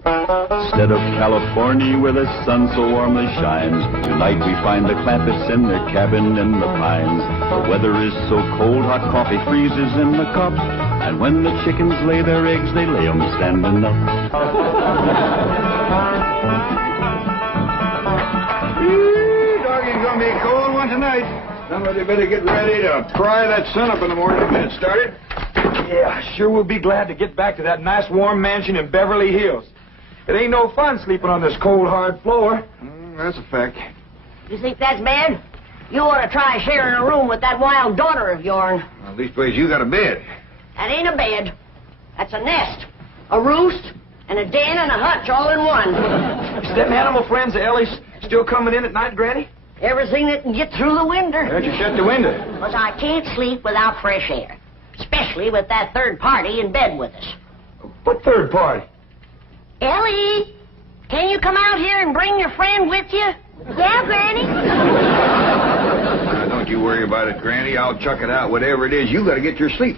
Instead of California where the sun so warmly shines, tonight we find the Clampetts in their cabin in the pines. The weather is so cold, hot coffee freezes in the cup, and when the chickens lay their eggs, they lay 'em standing up. Doggy's gonna be a cold one tonight. Somebody better get ready to pry that sun up in the morning to get it started. Yeah, sure will be glad to get back to that nice warm mansion in Beverly Hills. It ain't no fun sleeping on this cold, hard floor. That's a fact. You think that's bad? You ought to try sharing a room with that wild daughter of yours. Well, leastways, you got a bed. That ain't a bed. That's a nest, a roost, and a den and a hutch all in one. Is them animal friends of Ellie's still coming in at night, Granny? Everything that can get through the window. Why don't you shut the window? Because I can't sleep without fresh air. Especially with that third party in bed with us. What third party? Ellie, can you come out here and bring your friend with you? Yeah, Granny? Don't you worry about it, Granny. I'll chuck it out. Whatever it is, you got to get your sleep.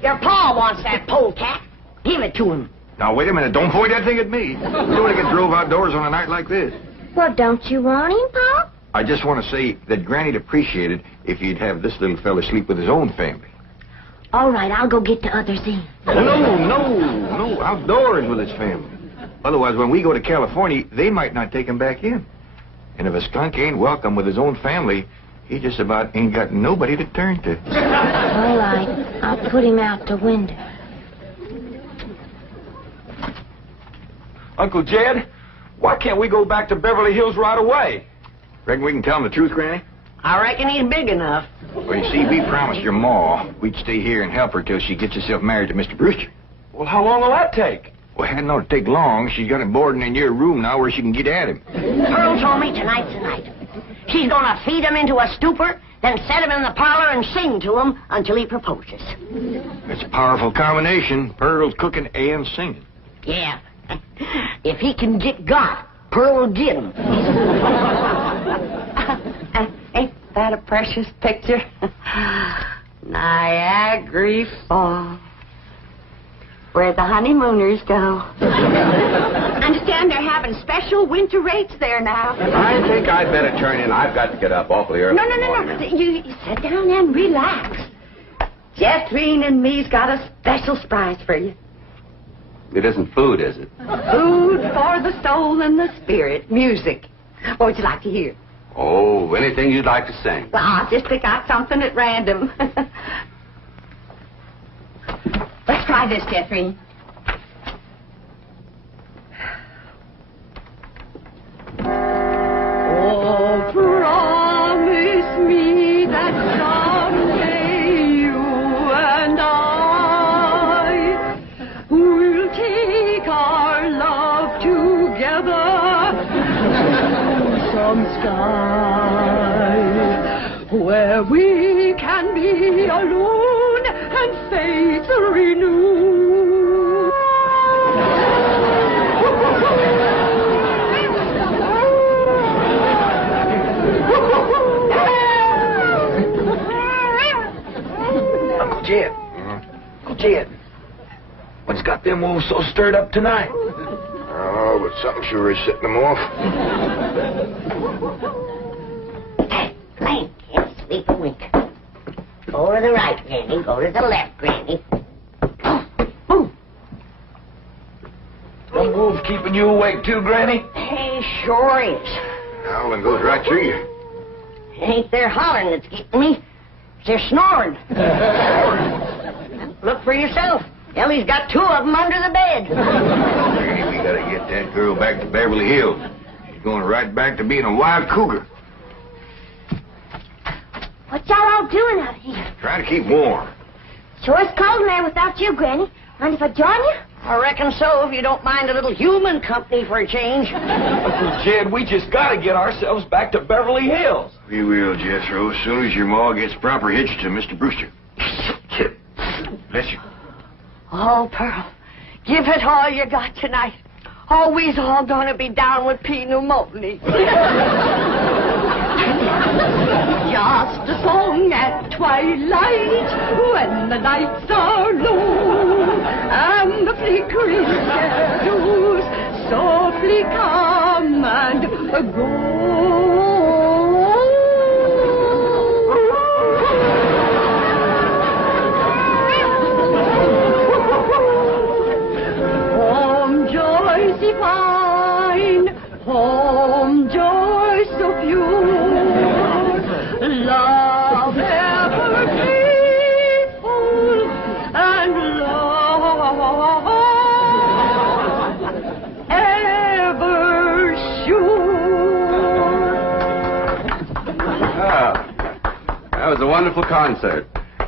Your pa wants that polecat. Give it to him. Now, wait a minute. Don't point that thing at me. You don't want to get drove outdoors on a night like this. Well, don't you want him, Pa? I just want to say that Granny'd appreciate it if you'd have this little fella sleep with his own family. All right, I'll go get the others in. No. Outdoors with his family. Otherwise, when we go to California, they might not take him back in. And if a skunk ain't welcome with his own family, he just about ain't got nobody to turn to. All right, I'll put him out the window. Uncle Jed, why can't we go back to Beverly Hills right away? Reckon we can tell him the truth, Granny? I reckon he's big enough. Well, you see, we promised your ma we'd stay here and help her till she gets herself married to Mr. Brewster. Well, how long will that take? Well, it hadn't ought to take long. She's got him boarding in your room now where she can get at him. Pearl told me tonight's the night. She's gonna feed him into a stupor, then set him in the parlor and sing to him until he proposes. It's a powerful combination. Pearl's cooking and singing. Yeah. If he can get got, Pearl will get him. Ain't that a precious picture? Niagara Falls, where the honeymooners go. Understand they're having special winter rates there now. I think I'd better turn in. I've got to get up awfully early. No. You sit down and relax. Jethrine and me's got a special surprise for you. It isn't food, is it? Food for the soul and the spirit. Music. What would you like to hear? Oh, anything you'd like to sing. Well, I'll just pick out something at random. Let's try this, Jethrine. Oh, promise me that someday you and I will take our love together to some sky where we can be alone and faith renew. Uncle Jed, what's got them wolves so stirred up tonight? Oh, but something sure is setting them off. Hey, can't sleep a wink. Go to the right, Granny. Go to the left, Granny. Them wolves keeping you awake too, Granny? He sure is. Howling goes right through you. It ain't their hollering that's keeping me. It's their snoring. Look for yourself. Ellie's got two of them under the bed. Granny, we gotta get that girl back to Beverly Hills. She's going right back to being a wild cougar. What y'all all doing out here? Trying to keep warm. Sure it's cold in there without you, Granny. Mind if I join you? I reckon so, if you don't mind a little human company for a change. Uncle Jed, we just got to get ourselves back to Beverly Hills. We will, Jethro, as soon as your ma gets proper hitched to Mr. Brewster. Bless you. Oh, Pearl, give it all you got tonight. Oh, we's all gonna be down with pneumonia. Just a song at twilight when the lights are low and the flickering shadows softly come and go. Home joys divine, home joys so pure, love ever faithful and love ever sure. That was a wonderful concert.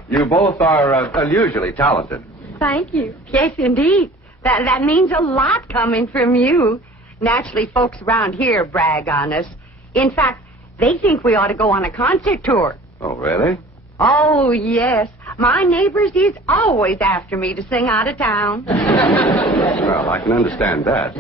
You both are unusually talented. Thank you. Yes, indeed. That means a lot coming from you. Naturally, folks around here brag on us. In fact, they think we ought to go on a concert tour. Oh, really? Oh, yes. My neighbors is always after me to sing out of town. Well, I can understand that.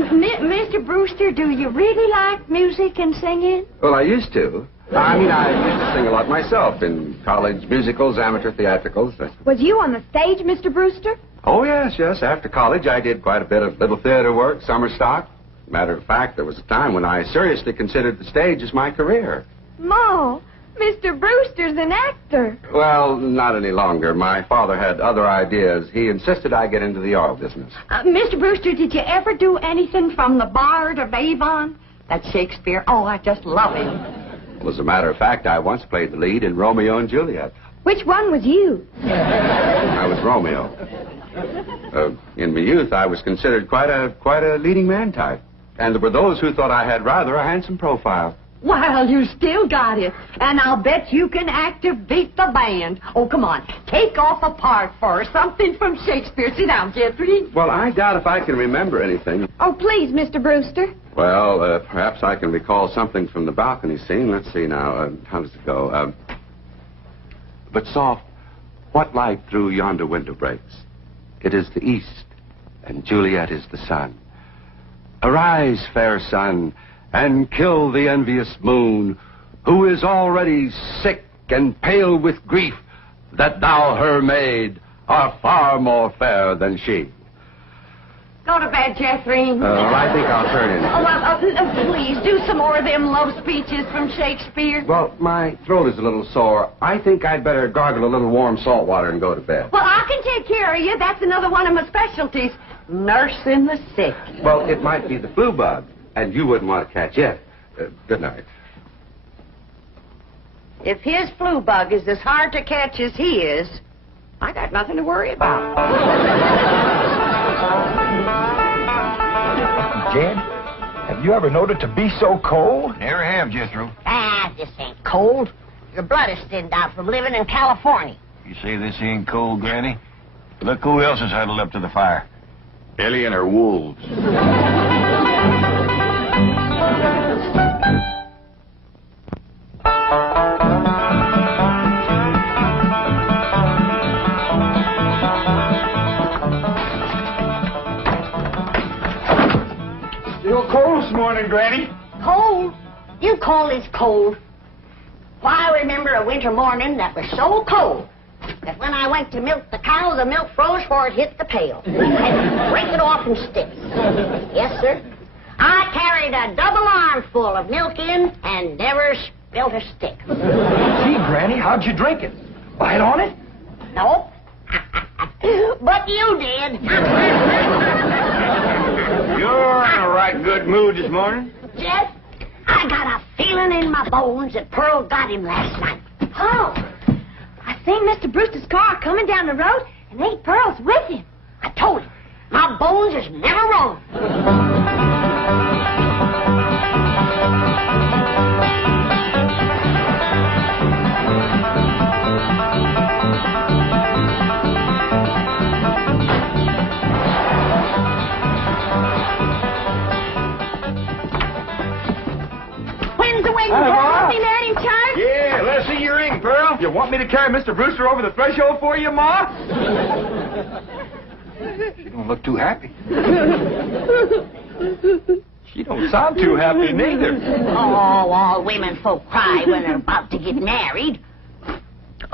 Mr. Brewster, do you really like music and singing? Well, I used to. I used to sing a lot myself in college musicals, amateur theatricals. Was you on the stage, Mr. Brewster? Oh, yes. After college, I did quite a bit of little theater work, summer stock. Matter of fact, there was a time when I seriously considered the stage as my career. Ma, Mr. Brewster's an actor. Well, not any longer. My father had other ideas. He insisted I get into the oil business. Mr. Brewster, did you ever do anything from The Bard of Avon? That's Shakespeare. Oh, I just love him. Well, as a matter of fact, I once played the lead in Romeo and Juliet. Which one was you? I was Romeo. In my youth, I was considered quite a leading man type. And there were those who thought I had rather a handsome profile. Well, you still got it. And I'll bet you can act to beat the band. Oh, come on. Take off a part for us. Something from Shakespeare. Sit down, Jeffrey. Well, I doubt if I can remember anything. Oh, please, Mr. Brewster. Well, perhaps I can recall something from the balcony scene. Let's see now. How does it go? But soft, what light through yonder window breaks? It is the east, and Juliet is the sun. Arise, fair sun, and kill the envious moon, who is already sick and pale with grief, that thou, her maid, art far more fair than she. Go to bed, Jeffrey. I think I'll turn in. Oh, well, please, do some more of them love speeches from Shakespeare. Well, my throat is a little sore. I think I'd better gargle a little warm salt water and go to bed. Well, I can take care of you. That's another one of my specialties. Nursing the sick. Well, it might be the flu bug, and you wouldn't want to catch it. Good night. If his flu bug is as hard to catch as he is, I got nothing to worry about. Jed, have you ever known it to be so cold? Never have, Jethro. This ain't cold. Your blood is thinned out from living in California. You say this ain't cold, Granny? Look who else is huddled up to the fire. Ellie and her wolves. Still cold this morning, Granny. Cold? You call this cold? Why, I remember a winter morning that was so cold that when I went to milk the cow, the milk froze before it hit the pail. I had to break it off in sticks. Yes, sir. I carried a double armful of milk in and never spilled a stick. Gee, Granny, how'd you drink it? Bite on it? Nope. But you did. You're in a right good mood this morning. Jeff, I got a feeling in my bones that Pearl got him last night. Oh, I seen Mr. Brewster's car coming down the road, and Aunt Pearl's with him. I told him, my bones is never wrong. When's the wedding? Ma. See that in church? Yeah, let's see your ring, Pearl. You want me to carry Mr. Brewster over the threshold for you, Ma? She don't look too happy. She don't sound too happy neither. Oh, all women folk cry when they're about to get married.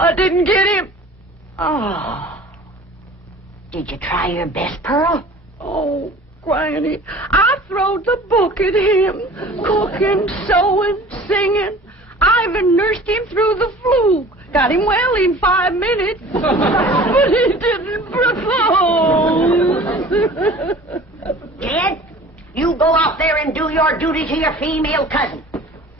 I didn't get him. Oh. Did you try your best, Pearl? Oh, Granny, I throwed the book at him. Cooking, sewing, singing. I even nursed him through the flu. Got him well in 5 minutes. But he didn't propose. Jed, you go out there and do your duty to your female cousin.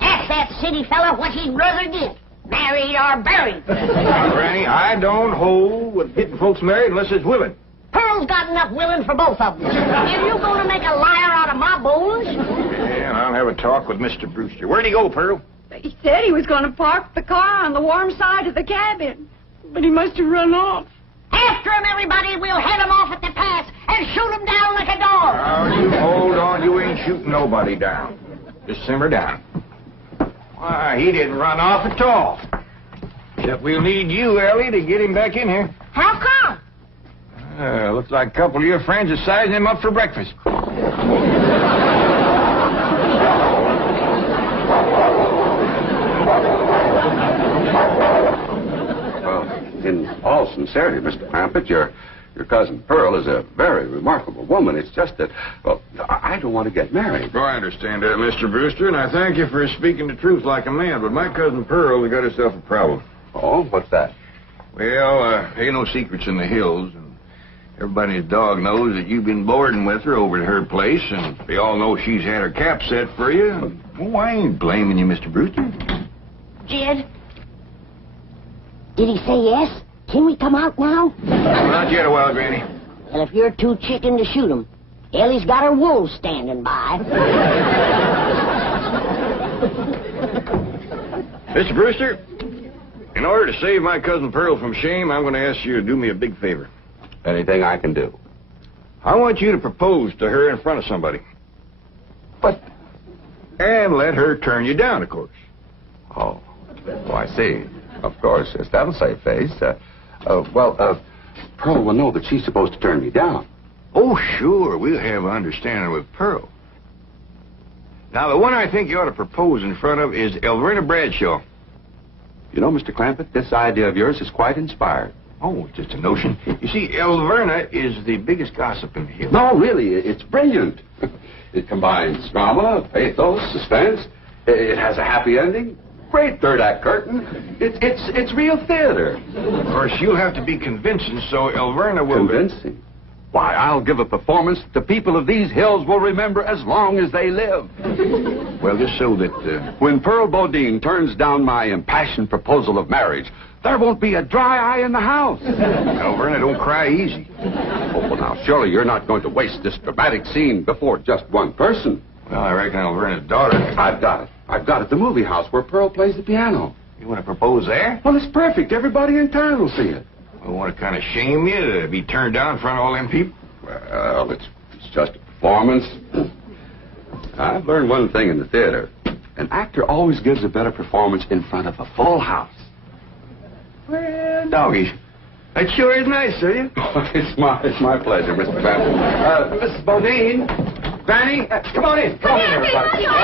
Ask that city fella what he'd rather get, married or buried. Now, Granny, I don't hold with getting folks married unless it's willing. Pearl's got enough willing for both of them. If you're going to make a liar out of my bones... Yeah, and I'll have a talk with Mr. Brewster. Where'd he go, Pearl? He said he was going to park the car on the warm side of the cabin. But he must have run off. After him, everybody. We'll head him off at the pass and shoot him down like a dog. Now, you hold on. You ain't shooting nobody down. Just simmer down. Why, he didn't run off at all. Except we'll need you, Ellie, to get him back in here. How come? Looks like a couple of your friends are sizing him up for breakfast. Well, in all sincerity, Mr. Clampett, your cousin Pearl is a very remarkable woman. It's just that, well, I don't want to get married. Oh, I understand that, Mr. Brewster, and I thank you for speaking the truth like a man, but my cousin Pearl has got herself a problem. Oh, what's that? Well, ain't no secrets in the hills, and everybody's dog knows that you've been boarding with her over at her place, and they all know she's had her cap set for you. Oh, I ain't blaming you, Mr. Brewster. Jed? Did he say yes? Can we come out now? Not yet a while, Granny. Well, if you're too chicken to shoot him, Ellie's got her wolves standing by. Mr. Brewster, in order to save my cousin Pearl from shame, I'm going to ask you to do me a big favor. Anything I can do. I want you to propose to her in front of somebody. But, And let her turn you down, of course. oh, I see. Of course, yes, that'll save face. Pearl will know that she's supposed to turn me down. Oh, sure, we'll have an understanding with Pearl. Now, the one I think you ought to propose in front of is Elverna Bradshaw. You know, Mr. Clampett, this idea of yours is quite inspired. Oh, it's just a notion. You see, Elverna is the biggest gossip in the hills. No, really, it's brilliant. It combines drama, pathos, suspense. It has a happy ending. Great third-act curtain. It's real theater. Of course, you'll have to be convincing, so Elverna will... Convincing? Why, I'll give a performance the people of these hills will remember as long as they live. Well, just so that... When Pearl Bodine turns down my impassioned proposal of marriage, there won't be a dry eye in the house. Elverna, don't cry easy. Oh, well, now, surely you're not going to waste this dramatic scene before just one person. Well, I reckon Elverna's daughter... I've got it. I've got it. The movie house where Pearl plays the piano. You want to propose there? Well, it's perfect. Everybody in town will see it. I want to kind of shame you to be turned down in front of all them people. Well, it's just a performance. I've learned one thing in the theater. An actor always gives a better performance in front of a full house. Well, doggies, that sure is nice, sir. You? It's my pleasure, Mr. Clampett. Mrs. Bodine, Granny, come on in. Come on in, everybody. How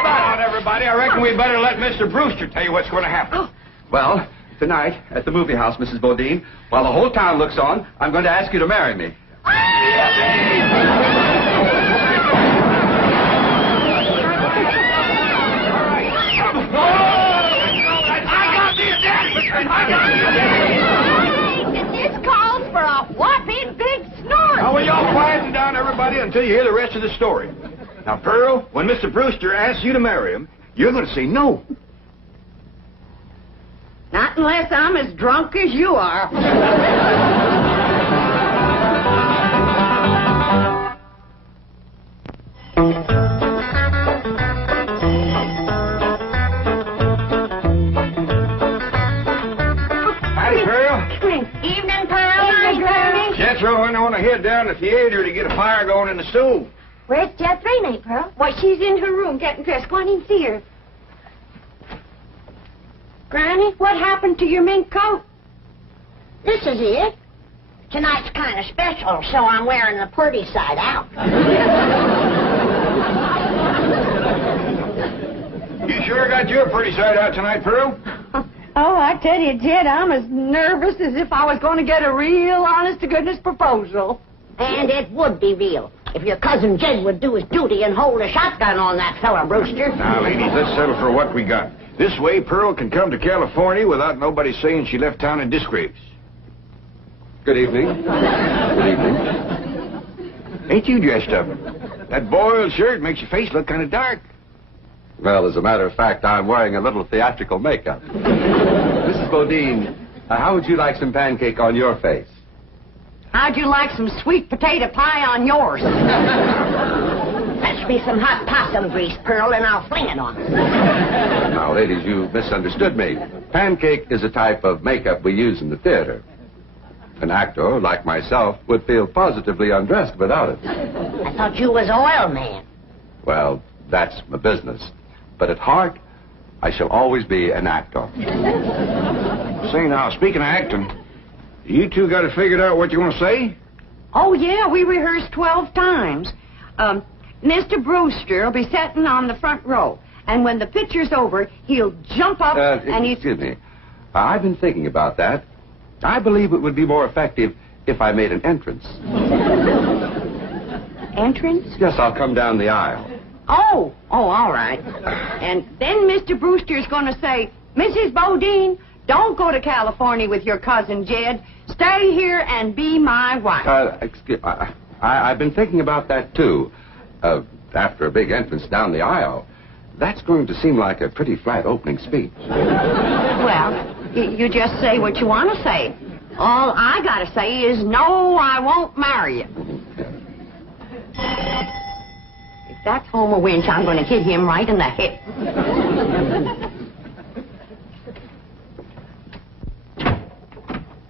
about it, everybody? I reckon we'd better let Mr. Brewster tell you what's going to happen. Well, tonight, at the movie house, Mrs. Bodine, while the whole town looks on, I'm going to ask you to marry me. This calls for a whopping big snort. Now, will y'all quieten down, everybody, until you hear the rest of the story. Now, Pearl, when Mr. Brewster asks you to marry him, you're going to say no. Not unless I'm as drunk as you are. Howdy, Pearl. Evening, Pearl. Evening, Pearl. Jethro and I want to head down to the theater to get a fire going in the stove. Where's Jethro, Pearl? Why, she's in her room getting dressed. Go on in and see her. Granny, what happened to your mink coat? This is it. Tonight's kind of special, so I'm wearing the pretty side out. You sure got your pretty side out tonight, Pearl? Oh, I tell you, Jed, I'm as nervous as if I was going to get a real honest-to-goodness proposal. And it would be real if your cousin Jed would do his duty and hold a shotgun on that fella, Brewster. Now, ladies, let's settle for what we got. This way, Pearl can come to California without nobody saying she left town in disgrace. Good evening. Good evening. Ain't you dressed up? That boiled shirt makes your face look kind of dark. Well, as a matter of fact, I'm wearing a little theatrical makeup. Mrs. Bodine, how would you like some pancake on your face? How'd you like some sweet potato pie on yours? Fetch me some hot possum grease, Pearl, and I'll fling it on it. Now, ladies, you misunderstood me. Pancake is a type of makeup we use in the theater. An actor, like myself, would feel positively undressed without it. I thought you was oil man. Well, that's my business. But at heart, I shall always be an actor. Say now, speaking of acting, you two got it figured out what you want to say? Oh, yeah, we rehearsed 12 times. Mr. Brewster will be sitting on the front row, and when the picture's over, he'll jump up and he'll... Excuse me. I've been thinking about that. I believe it would be more effective if I made an entrance. Entrance? Yes, I'll come down the aisle. Oh, all right. And then Mr. Brewster's going to say, Mrs. Bodine, don't go to California with your cousin Jed. Stay here and be my wife. I've been thinking about that, too. After a big entrance down the aisle, that's going to seem like a pretty flat opening speech. Well, you just say what you want to say. All I got to say is, no, I won't marry you. If that's Homer Winch, I'm going to hit him right in the hip.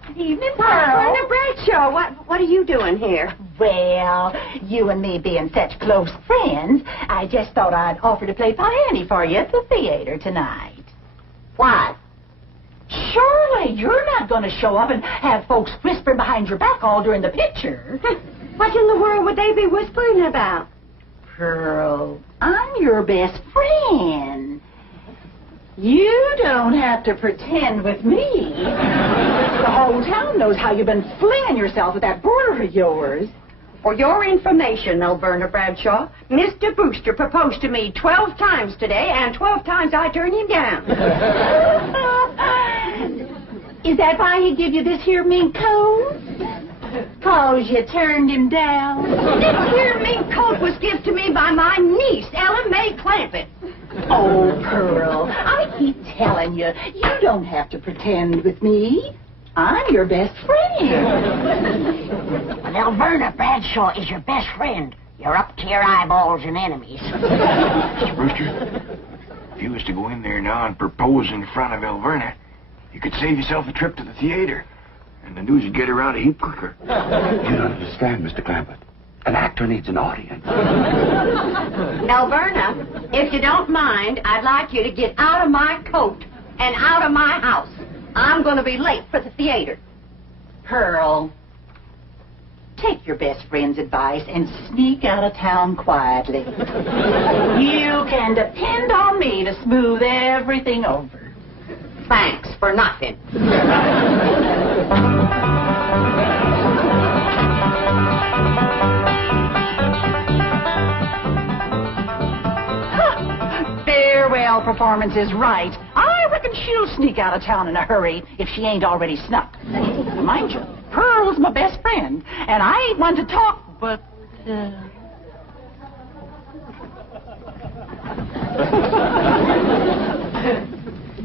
Good evening, Pearl. Brenda Bradshaw, what are you doing here? Well, you and me being such close friends, I just thought I'd offer to play Piany for you at the theater tonight. Why? Surely you're not going to show up and have folks whispering behind your back all during the picture. What in the world would they be whispering about? Pearl, I'm your best friend. You don't have to pretend with me. The whole town knows how you've been flinging yourself with that brother of yours. For your information, Alberta Bradshaw, Mr. Brewster proposed to me 12 times today, and 12 times I turned him down. Is that why he give you this here mink coat? 'Cause you turned him down? This here mink coat was given to me by my niece, Ellen May Clampett. Oh, Pearl, I keep telling you, you don't have to pretend with me. I'm your best friend. But Alberta Bradshaw is your best friend. You're up to your eyeballs in enemies. Mr. Brewster, if you was to go in there now and propose in front of Elverna, you could save yourself a trip to the theater. And the news would get around a heap quicker. You don't understand, Mr. Clampett. An actor needs an audience. Alberta, if you don't mind, I'd like you to get out of my coat and out of my house. I'm going to be late for the theater. Pearl, take your best friend's advice and sneak out of town quietly. You can depend on me to smooth everything over. Thanks for nothing. Farewell performance is right. I reckon she'll sneak out of town in a hurry if she ain't already snuck. Mind you, Pearl's my best friend, and I ain't one to talk, but...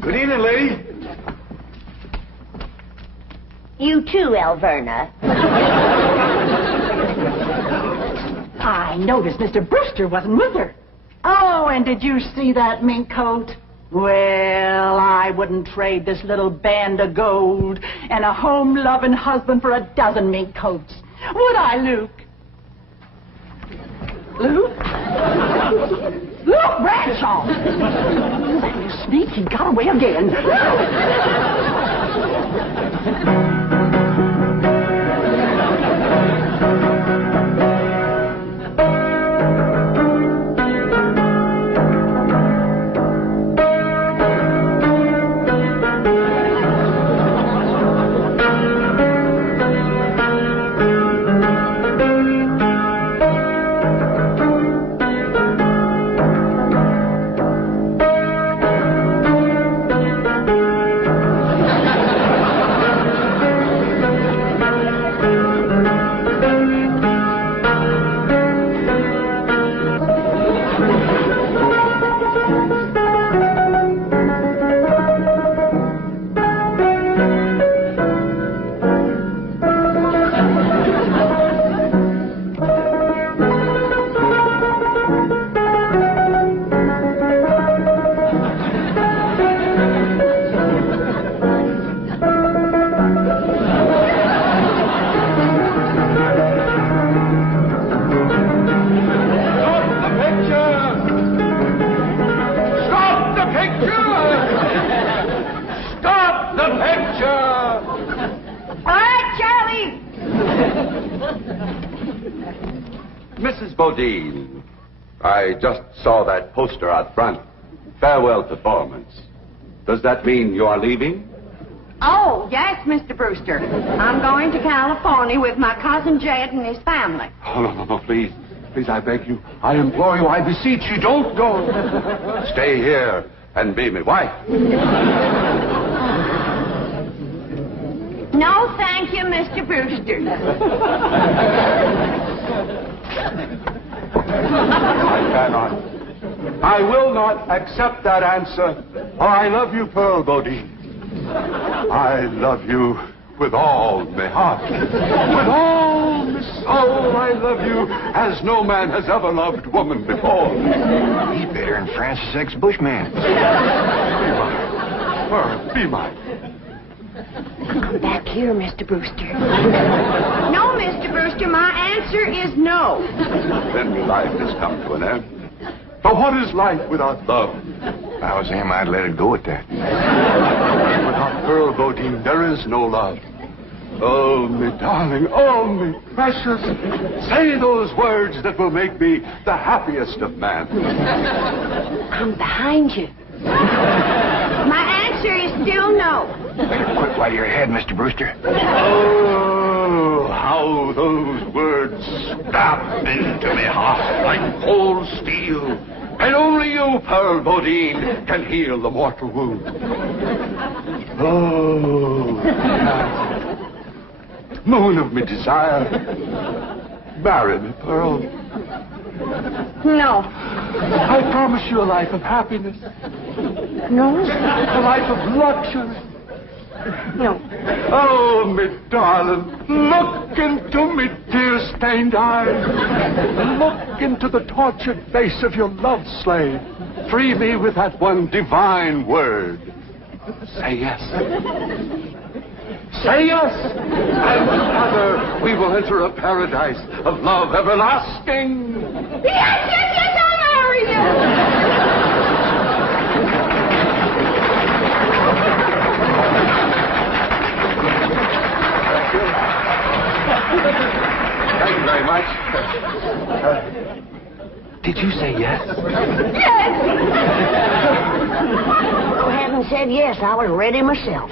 Good evening, lady. You too, Alverna. I noticed Mr. Brewster wasn't with her. Oh, and did you see that mink coat? Well, I wouldn't trade this little band of gold and a home-loving husband for a dozen mink coats. Would I, Luke? Luke? Luke Bradshaw! That you sneak, he got away again. picture! All right, Charlie. Mrs. Bodine, I just saw that poster out front. Farewell performance. Does that mean you are leaving? Oh, yes, Mr. Brewster. I'm going to California with my cousin Jed and his family. Oh, no, please. Please, I beg you. I implore you. I beseech you. Don't go. Stay here and be my wife. No, thank you, Mr. Brewster. I cannot. I will not accept that answer. For I love you, Pearl Bodine. I love you with all my heart. With all my soul, I love you as no man has ever loved woman before. He better than Francis X. Bushman. Be mine. Pearl, be mine. Come back here, Mr. Brewster. No, Mr. Brewster, my answer is no. Then my life has come to an end. For what is life without love? If I was him, I'd let it go at that. Without Pearl Bodine, there is no love. Oh, me darling, oh, me precious. Say those words that will make me the happiest of men. I'm behind you. My answer is still no. Better quit while you're ahead, Mr. Brewster. Oh, how those words stab into me heart like cold steel. And only you, Pearl Bodine, can heal the mortal wound. Oh, moon of me desire, marry me, Pearl. No. I promise you a life of happiness, No? a life of luxury. No. Oh, me darling, look into me tear-stained eyes. Look into the tortured face of your love slave. Free me with that one divine word. Say yes. Say yes, and together we will enter a paradise of love everlasting. Yes, I'll marry you. Thank you very much. Did you say yes? Yes. Go ahead and said yes. I was ready myself.